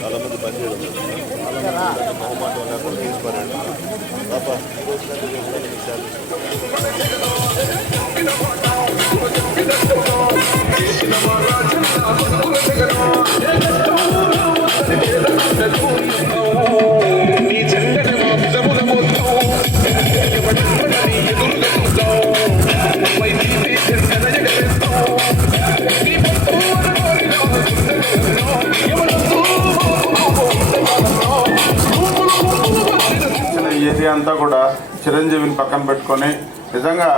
చాలా మంది పని చేయడం మొహమాటం లేకుండా తీసుకురండి పాప ఏరియా అంతా కూడా చిరంజీవిని పక్కన పెట్టుకొని నిజంగా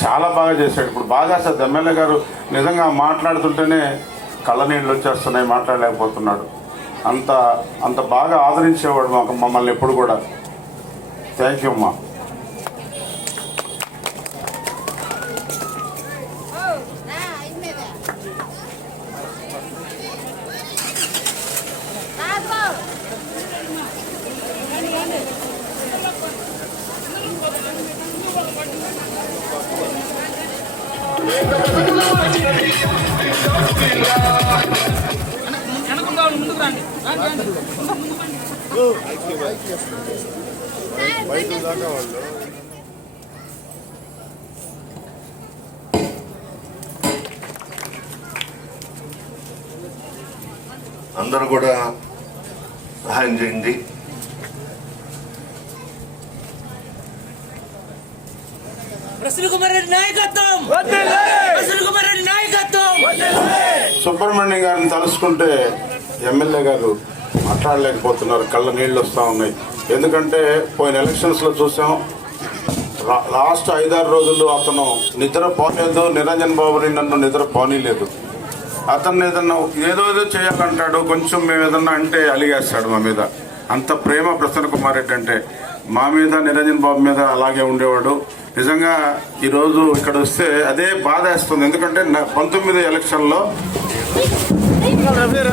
చాలా బాగా చేశాడు. ఇప్పుడు బాగా సార్ ఎమ్మెల్యే గారు నిజంగా మాట్లాడుతుంటేనే కళ్ళ నీళ్ళు వచ్చేస్తున్నాయి, మాట్లాడలేకపోతున్నాడు. అంత అంత బాగా ఆదరించేవాడు మమ్మల్ని ఎప్పుడు కూడా. థ్యాంక్ యూ అమ్మా. అందరూ కూడా సహాయం చేయండి. సుబ్రహ్మణ్యం గారిని తలుసుకుంటే ఎమ్మెల్యే గారు మాట్లాడలేకపోతున్నారు, కళ్ళ నీళ్ళు వస్తూ ఉన్నాయి. ఎందుకంటే పోయిన ఎలక్షన్స్లో చూసాం, లాస్ట్ 5-6 రోజులు అతను నిద్ర పోలేదు. నిరంజన్ బాబుని నన్ను నిద్ర పోనీలేదు. అతను ఏదన్నా ఏదో చేయాలంటాడు, కొంచెం మేము ఏదన్నా అంటే అలిగేస్తాడు మా మీద. అంత ప్రేమ ప్రసన్న కుమార్ రెడ్డి అంటే మా మీద, నిరంజన్ బాబు మీద అలాగే ఉండేవాడు. నిజంగా ఈరోజు ఇక్కడ వస్తే అదే బాధ వేస్తుంది. ఎందుకంటే 19 ఎలక్షన్లో జరగండి.